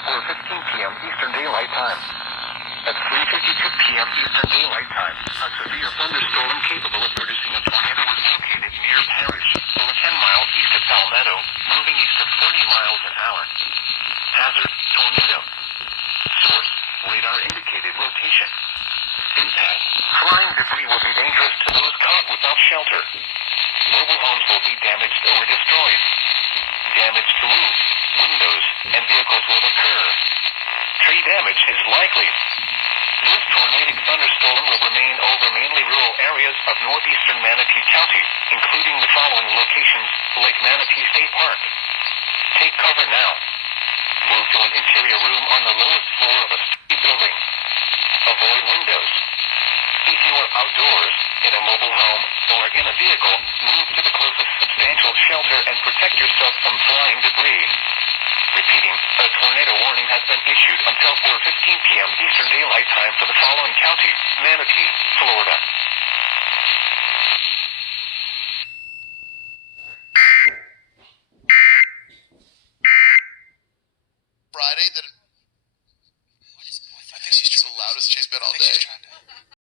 4:15 p.m. Eastern Daylight Time. At 3:52 p.m. Eastern Daylight Time, a severe thunderstorm capable of producing a tornado was located near Parrish, over 10 miles east of Palmetto, moving east at 40 miles an hour. Hazard, tornado. Source, radar indicated rotation. Impact, flying debris will be dangerous to those caught without shelter. Mobile homes will be damaged or destroyed. Damage to roofs, windows, and vehicles will occur. Tree damage is likely. This tornadic thunderstorm will remain over mainly rural areas of northeastern Manatee County, including the following locations: Lake Manatee State Park. Take cover now. Move to an interior room on the lowest floor of a steep building. Avoid windows. If you are outdoors, in a mobile home, or in a vehicle, move to the closest substantial shelter and protect yourself from flying debris. Repeating, a tornado warning has been issued until 4:15 p.m. Eastern Daylight Time for the following counties: Manatee, Florida,